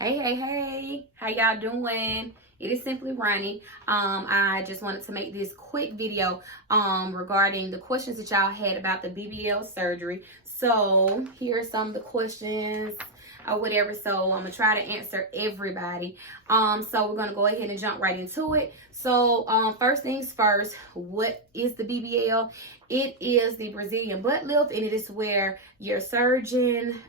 Hey, how y'all doing? It is simply Ronnie. I just wanted to make this quick video regarding the questions that y'all had about the BBL surgery. So here are some of the questions or whatever. So I'm gonna try to answer everybody. So we're gonna go ahead and jump right into it. So first things first, what is the BBL? It is the Brazilian butt lift, and it is where your surgeon,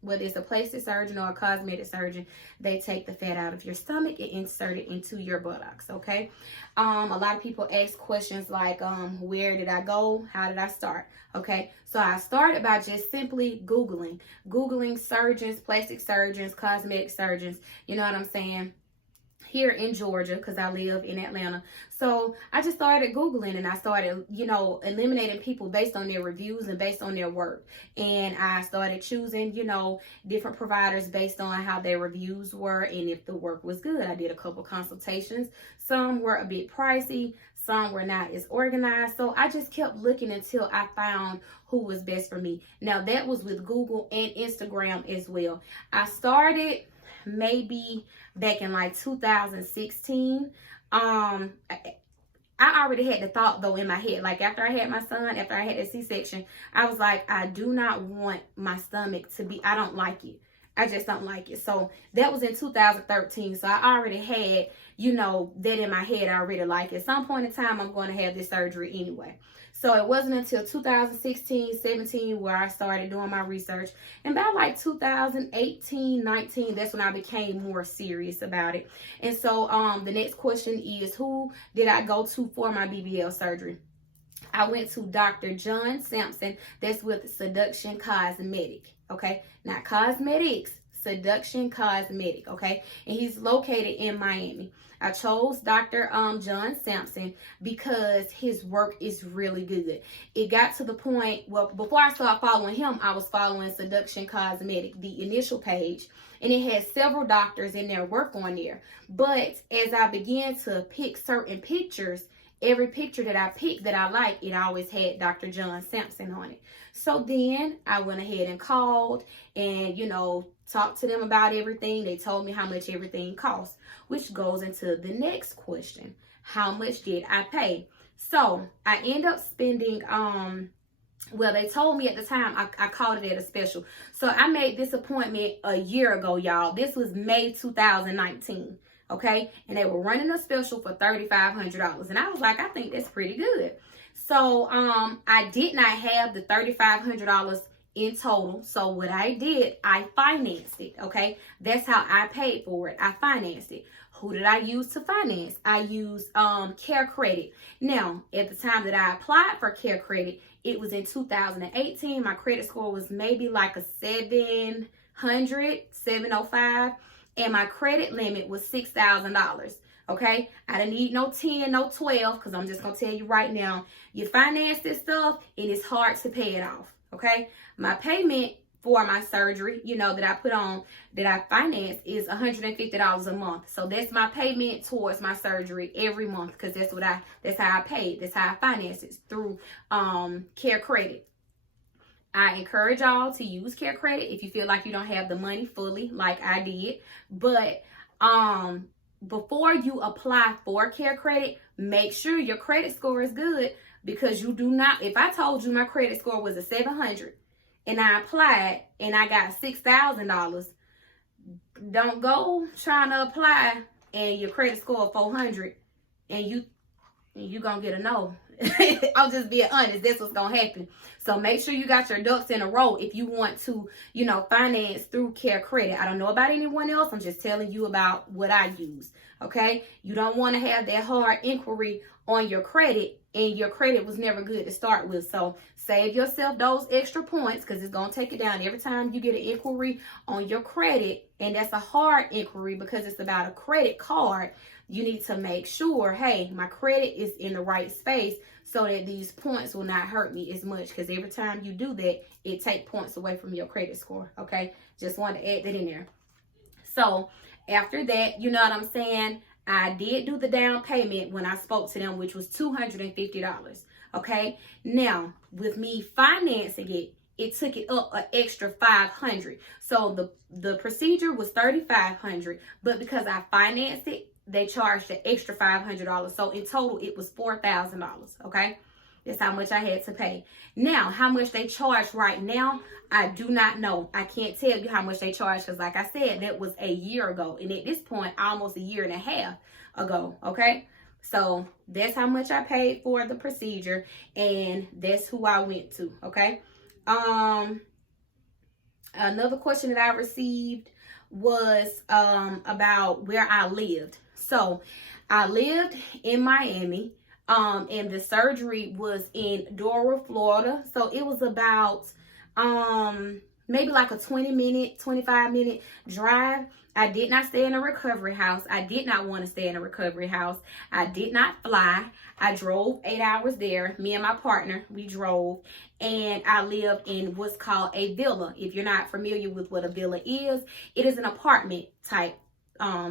whether it's a plastic surgeon or a cosmetic surgeon, they take the fat out of your stomach and insert it into your buttocks. Okay. A lot of people ask questions like, where did I go? How did I start? Okay. So I started by just simply Googling surgeons, plastic surgeons, cosmetic surgeons. You know what I'm saying? Here in Georgia, because I live in Atlanta. So I just started Googling, and I started, eliminating people based on their reviews and based on their work. And I started choosing, different providers based on how their reviews were and if the work was good. I did a couple consultations. Some were a bit pricey, some were not as organized. So I just kept looking until I found who was best for me. Now that was with Google and Instagram as well. I started maybe back in like 2016. I already had the thought though in my head, like after I had my son, after I had a C-section, I was like, I do not want my stomach to be, I don't like it. I just don't like it. So that was in 2013. So I already had, that in my head. I already like at some point in time, I'm going to have this surgery anyway. So it wasn't until 2016, 17 where I started doing my research. And by like 2018, 19, that's when I became more serious about it. And so the next question is, who did I go to for my BBL surgery? I went to Dr. John Sampson. That's with Seduction Cosmetic. Okay, not cosmetics, Seduction Cosmetic. Okay, and he's located in Miami. I chose Dr. John Sampson because his work is really good. It got to the point, well, before I started following him, I was following Seduction Cosmetic, the initial page, and it had several doctors in their work on there. But as I began to pick certain pictures, every picture that I picked that I liked, it always had Dr. John Sampson on it. So then I went ahead and called and, talked to them about everything. They told me how much everything cost, which goes into the next question. How much did I pay? So I end up spending, well, they told me at the time, I called it at a special. So I made this appointment a year ago, y'all. This was May 2019. Okay, and they were running a special for $3,500, and I was like, I think that's pretty good. So I did not have the $3,500 in total. So what I did, I financed it. Okay, that's how I paid for it. I financed it. Who did I use to finance? I used Care Credit. Now, at the time that I applied for Care Credit, it was in 2018. My credit score was maybe like a 705. And my credit limit was $6,000. Okay, I didn't need no 10, no 12, because I'm just gonna tell you right now, you finance this stuff, and it's hard to pay it off. Okay, my payment for my surgery, that I put on, that I financed, is $150 a month. So that's my payment towards my surgery every month, because that's how I paid. That's how I financed it, through Care Credit. I encourage y'all to use Care Credit if you feel like you don't have the money fully, like I did. But before you apply for Care Credit, make sure your credit score is good, because you do not, if I told you my credit score was a 700 and I applied and I got $6,000, don't go trying to apply and your credit score is 400 and you gonna get a no. I'll just be honest, that's what's gonna happen. So make sure you got your ducks in a row if you want to, finance through Care Credit. I don't know about anyone else. I'm just telling you about what I use. Okay, you don't want to have that hard inquiry on your credit, and your credit was never good to start with. So save yourself those extra points, because it's gonna take it down every time you get an inquiry on your credit. And that's a hard inquiry because it's about a credit card. You need to make sure, hey, my credit is in the right space, so that these points will not hurt me as much, because every time you do that, it takes points away from your credit score. Okay, just wanted to add that in there. So after that, you know what I'm saying, I did do the down payment when I spoke to them, which was $250. Okay, now with me financing it, it took it up an extra $500. So the procedure was $3,500, but because I financed it, they charged an extra $500. So in total, it was $4,000. Okay, that's how much I had to pay. Now, how much they charge right now, I do not know. I can't tell you how much they charge because, like I said, that was a year ago, and at this point, almost a year and a half ago. Okay, so that's how much I paid for the procedure, and that's who I went to. Okay. Another question that I received was about where I lived. So I lived in Miami, and the surgery was in Doral, Florida. So it was about maybe like a 20-minute, 25-minute drive. I did not stay in a recovery house. I did not want to stay in a recovery house. I did not fly. I drove 8 hours there. Me and my partner, we drove, and I lived in what's called a villa. If you're not familiar with what a villa is, it is an apartment type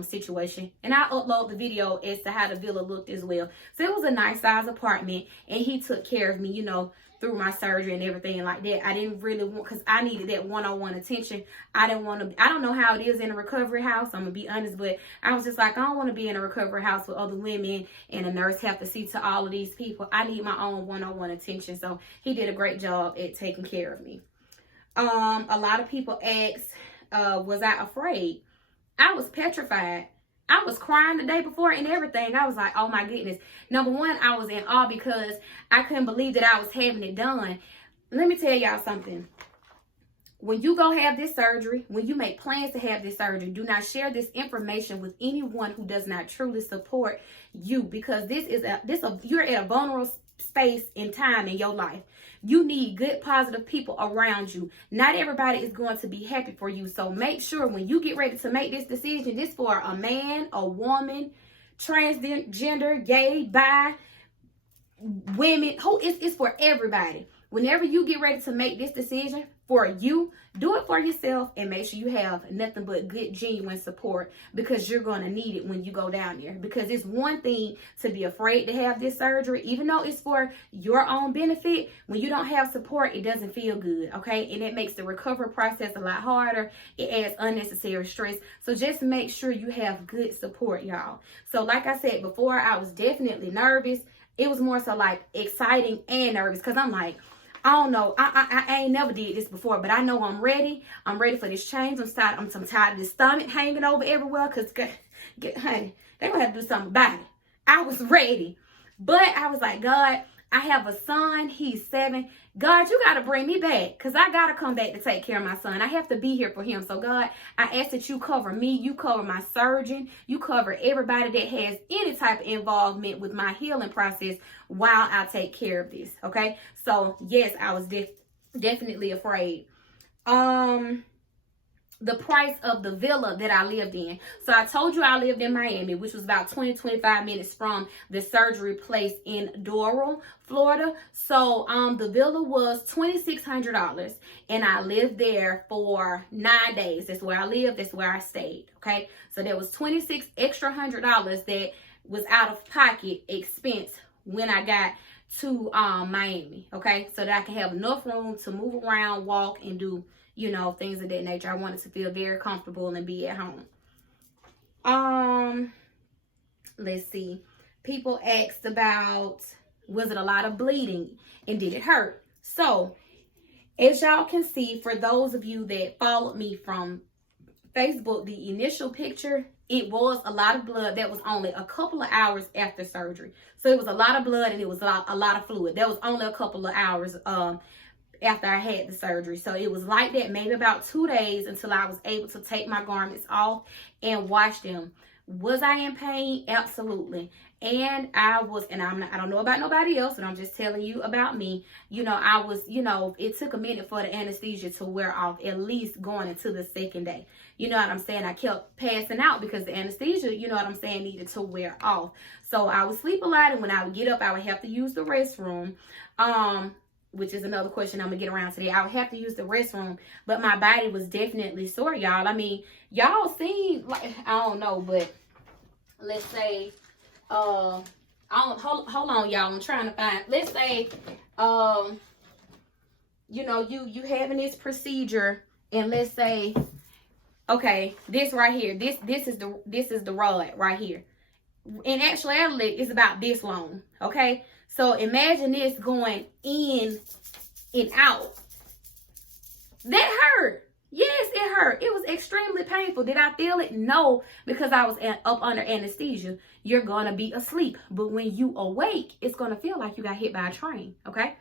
situation, and I upload the video as to how the villa looked as well. So it was a nice size apartment, and he took care of me, you know, through my surgery and everything like that. I didn't really want, because I needed that one-on-one attention. I didn't want to, I don't know how it is in a recovery house, I'm gonna be honest, but I was just like, I don't want to be in a recovery house with other women and a nurse have to see to all of these people. I need my own one-on-one attention. So he did a great job at taking care of me. A lot of people asked, was I afraid? I was petrified. I was crying the day before and everything. I was like, oh my goodness. Number one, I was in awe because I couldn't believe that I was having it done. Let me tell y'all something. When you go have this surgery, when you make plans to have this surgery, do not share this information with anyone who does not truly support you, because you're at a vulnerable space in time in your life. You need good, positive people around you. Not everybody is going to be happy for you. So make sure when you get ready to make this decision, this for a man, a woman, transgender, gay, bi, women, it's for everybody. Whenever you get ready to make this decision for you, do it for yourself and make sure you have nothing but good, genuine support, because you're going to need it when you go down there. Because it's one thing to be afraid to have this surgery, even though it's for your own benefit. When you don't have support, it doesn't feel good, okay? And it makes the recovery process a lot harder. It adds unnecessary stress. So just make sure you have good support, y'all. So like I said before, I was definitely nervous. It was more so like exciting and nervous, because I'm like, I don't know. I ain't never did this before, but I know I'm ready. I'm ready for this change. I'm tired of this stomach hanging over everywhere, because, honey, they're going to have to do something about it. I was ready. But I was like, God, I have a son. He's 7. God, you got to bring me back, because I got to come back to take care of my son. I have to be here for him. So, God, I ask that you cover me. You cover my surgeon. You cover everybody that has any type of involvement with my healing process while I take care of this. Okay? So, yes, I was definitely afraid. The price of the villa that I lived in. So I told you I lived in Miami, which was about 20-25 minutes from the surgery place in Doral, Florida. So the villa was $2,600, and I lived there for 9 days. That's where I lived. That's where I stayed. Okay, so there was $26 extra $100 that was out of pocket expense when I got to Miami. Okay, so that I can have enough room to move around, walk, and do, you know, things of that nature. I wanted to feel very comfortable and be at home. Let's see. People asked about, was it a lot of bleeding and did it hurt? So, as y'all can see, for those of you that followed me from Facebook, the initial picture, it was a lot of blood. That was only a couple of hours after surgery. So it was a lot of blood and it was a lot of fluid. That was only a couple of hours after I had the surgery. So it was like that maybe about 2 days until I was able to take my garments off and wash them. Was I in pain? Absolutely. And I don't know about nobody else, but I'm just telling you about me. You know, I was, you know, it took a minute for the anesthesia to wear off, at least going into the second day. You know what I'm saying? I kept passing out because the anesthesia, you know what I'm saying, needed to wear off. So I would sleep a lot, and when I would get up, I would have to use the restroom. Which is another question I'm gonna get around today. I would have to use the restroom, but my body was definitely sore, y'all. I mean, y'all seem like, I don't know, but let's say, hold on, y'all. I'm trying to find, let's say, you know, you having this procedure, and let's say, okay, this right here, this is the rod right here. In actuality, it's about this long, okay? So imagine this going in and out. That hurt. Yes, it hurt. It was extremely painful. Did I feel it? No, because I was up under anesthesia. You're going to be asleep. But when you awake, it's going to feel like you got hit by a train, okay?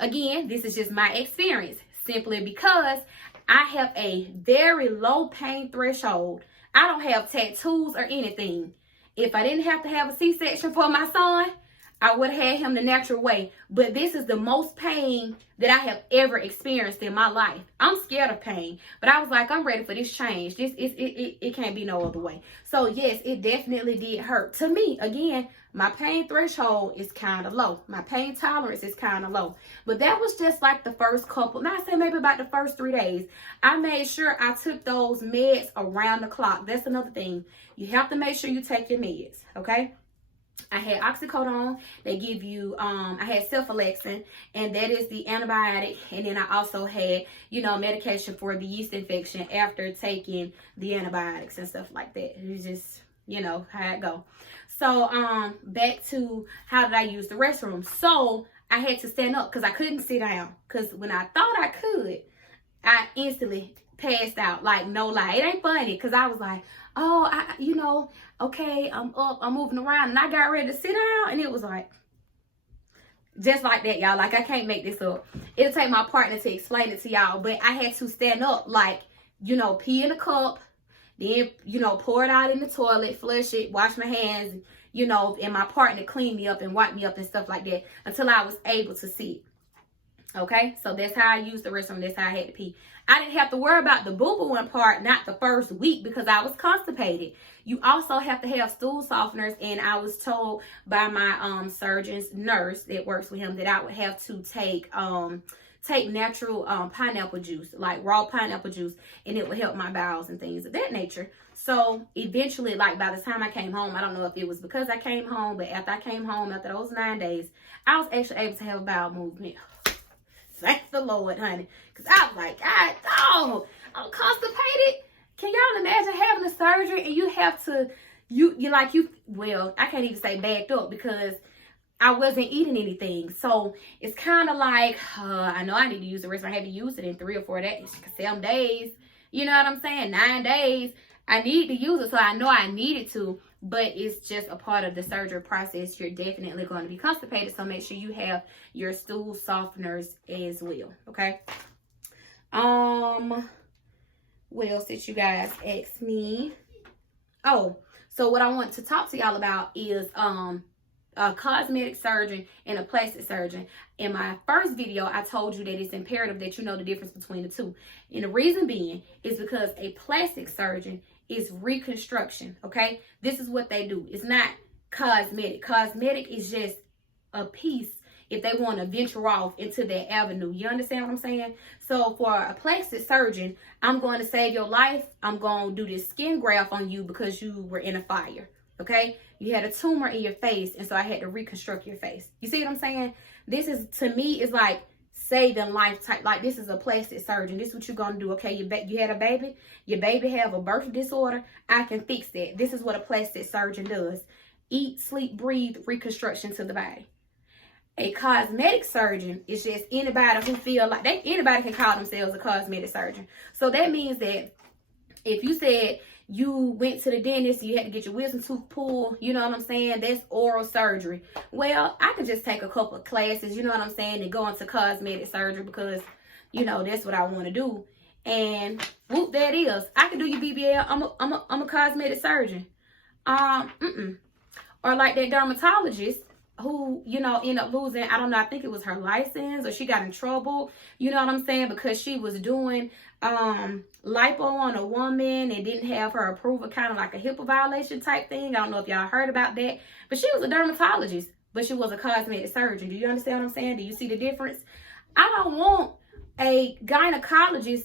Again, this is just my experience. Simply because I have a very low pain threshold. I don't have tattoos or anything. If I didn't have to have a C-section for my son, I would have had him the natural way. But this is the most pain that I have ever experienced in my life. I'm scared of pain, but I was like, I'm ready for this change. It can't be no other way. So yes, it definitely did hurt. To me, again, my pain threshold is kind of low. My pain tolerance is kind of low. But that was just like the first couple, not say maybe about the first 3 days. I made sure I took those meds around the clock. That's another thing. You have to make sure you take your meds, okay? I had oxycodone. They give you, I had cephalexin, and that is the antibiotic. And then I also had, you know, medication for the yeast infection after taking the antibiotics and stuff like that. It's just, you know, how it go. So, back to how did I use the restroom. So, I had to stand up because I couldn't sit down. Because when I thought I could, I instantly passed out. Like, no lie. It ain't funny because I was like, oh, you know, okay, I'm up, I'm moving around, and I got ready to sit down, and it was like, just like that, y'all. Like, I can't make this up. It'll take my partner to explain it to y'all, but I had to stand up, like, you know, pee in a cup, then, you know, pour it out in the toilet, flush it, wash my hands, you know, and my partner cleaned me up and wiped me up and stuff like that until I was able to sit. Okay, so that's how I used the restroom. That's how I had to pee. I didn't have to worry about the boo-booing part, not the first week, because I was constipated. You also have to have stool softeners, and I was told by my surgeon's nurse that works with him that I would have to take natural pineapple juice, like raw pineapple juice, and it would help my bowels and things of that nature. So eventually, like by the time I came home, I don't know if it was because I came home, but after I came home, after those 9 days, I was actually able to have a bowel movement. Thank the Lord, honey. Because I was like, God, dog, I'm constipated. Can y'all imagine having a surgery and you have to, well, I can't even say backed up because I wasn't eating anything. So it's kind of like, I know I need to use the restroom. I had to use it in 3 or 4 days, 7 days. You know what I'm saying? 9 days. I need to use it, so I know I needed to, but it's just a part of the surgery process. You're definitely going to be constipated, so make sure you have your stool softeners as well, okay? What else did you guys ask me? Oh, so what I want to talk to y'all about is a cosmetic surgeon and a plastic surgeon. In my first video, I told you that it's imperative that you know the difference between the two. And the reason being is because a plastic surgeon is reconstruction, okay? This is what they do. It's not cosmetic. Cosmetic is just a piece if they want to venture off into that avenue. You understand what I'm saying? So for a plastic surgeon, I'm going to save your life. I'm going to do this skin graft on you because you were in a fire, okay? You had a tumor in your face, and so I had to reconstruct your face. You see what I'm saying? This is, to me, is like saving life type. Like, this is a plastic surgeon. This is what you're going to do, okay? You had a baby. Your baby have a birth disorder. I can fix that. This is what a plastic surgeon does. Eat, sleep, breathe, reconstruction to the body. A cosmetic surgeon is just anybody who feel like anybody can call themselves a cosmetic surgeon. So that means that if you said you went to the dentist, you had to get your wisdom tooth pulled, you know what I'm saying? That's oral surgery. Well, I could just take a couple of classes, you know what I'm saying, and go into cosmetic surgery because, you know, that's what I want to do. And whoop, that is. I can do your BBL. I'm a cosmetic surgeon. Or like that dermatologist who, you know, ended up losing, I don't know, I think it was her license, or she got in trouble, you know what I'm saying, because she was doing lipo on a woman and didn't have her approval, kind of like a HIPAA violation type thing. I don't know if y'all heard about that, but she was a dermatologist, but she was a cosmetic surgeon. Do you understand what I'm saying? Do you see the difference? I don't want a gynecologist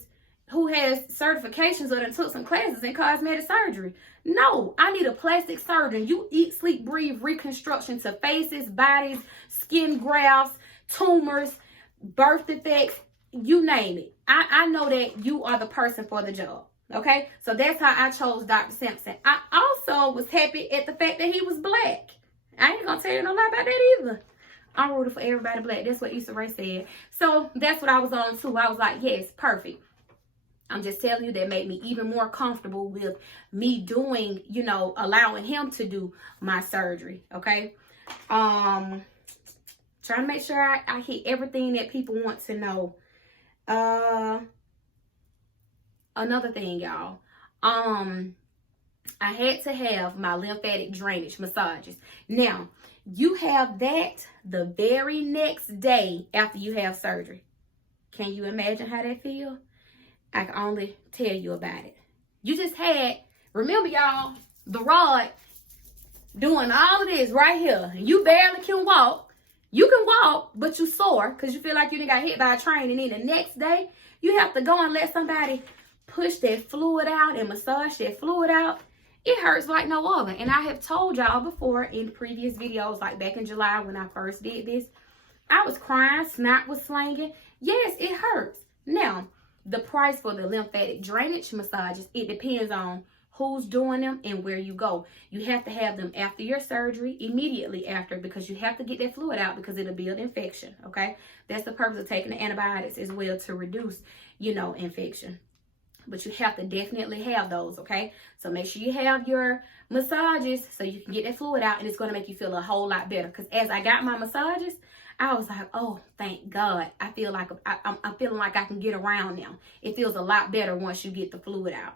who has certifications or that took some classes in cosmetic surgery. No, I need a plastic surgeon. You eat, sleep, breathe, reconstruction to faces, bodies, skin grafts, tumors, birth defects, you name it. I know that you are the person for the job. Okay, so that's how I chose Dr. Simpson. I also was happy at the fact that he was black. I ain't gonna tell you no lie about that either. I'm rooting for everybody black. That's what Issa Rae said. So that's what I was on too. I was like, yes, perfect. I'm just telling you, that made me even more comfortable with me doing, you know, allowing him to do my surgery. Okay. Trying to make sure I hit everything that people want to know. Another thing, y'all. I had to have my lymphatic drainage massages. Now, you have that the very next day after you have surgery. Can you imagine how that feels? I can only tell you about it. You just had, remember y'all, the rod doing all of this right here. You barely can walk. You can walk, but you sore because you feel like you done got hit by a train. And then the next day, you have to go and let somebody push that fluid out and massage that fluid out. It hurts like no other. And I have told y'all before in previous videos, like back in July when I first did this, I was crying, snot was slanging. Yes, it hurts. Now, the price for the lymphatic drainage massages, it depends on who's doing them and where you go. You have to have them after your surgery, immediately after, because you have to get that fluid out because it'll build infection, okay? That's the purpose of taking the antibiotics as well, to reduce, you know, infection. But you have to definitely have those, okay? So make sure you have your massages so you can get that fluid out, and it's going to make you feel a whole lot better. Because as I got my massages, I was like, oh, thank God. I feel like I'm feeling like I can get around now. It feels a lot better once you get the fluid out.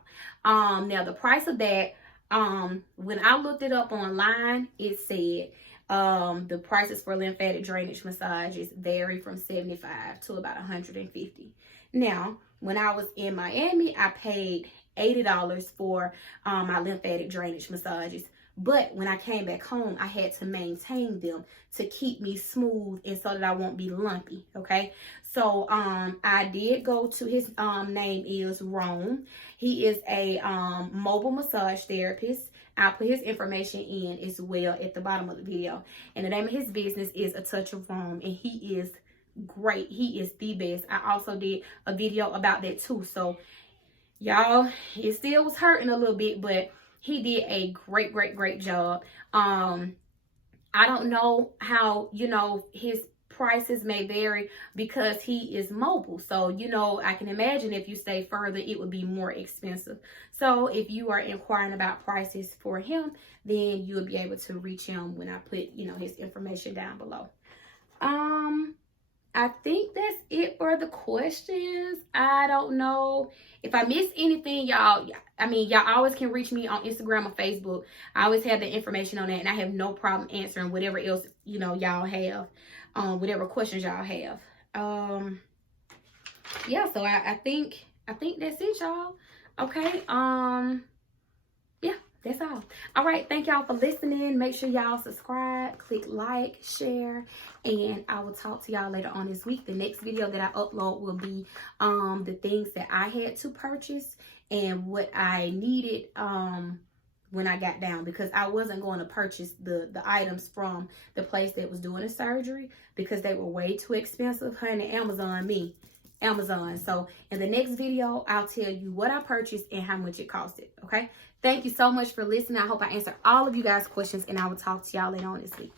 Now, the price of that, when I looked it up online, it said the prices for lymphatic drainage massages vary from $75 to about $150. Now, when I was in Miami, I paid $80 for my lymphatic drainage massages. But when I came back home, I had to maintain them to keep me smooth and so that I won't be lumpy, okay? So I did go to, his name is Rome. He is a mobile massage therapist. I'll put his information in as well at the bottom of the video. And the name of his business is A Touch of Rome, and he is great. He is the best. I also did a video about that too. So y'all, it still was hurting a little bit, but he did a great job. I don't know how, you know, his prices may vary because he is mobile. So, you know, I can imagine if you stay further, it would be more expensive. So if you are inquiring about prices for him, then you'll be able to reach him when I put, you know, his information down below. I think that's it for the questions. I don't know if I missed anything, y'all. I mean, y'all always can reach me on Instagram or Facebook. I always have the information on that, and I have no problem answering whatever else, you know, y'all have, whatever questions y'all have. Yeah, so I think that's it, y'all. Okay. Yeah. That's all. All right. Thank y'all for listening. Make sure y'all subscribe, click like, share, and I will talk to y'all later on this week. The next video that I upload will be the things that I had to purchase and what I needed when I got down, because I wasn't going to purchase the items from the place that was doing the surgery because they were way too expensive. Honey, Amazon. So in the next video, I'll tell you what I purchased and how much it costed. Okay. Thank you so much for listening. I hope I answered all of you guys' questions, and I will talk to y'all later on this week.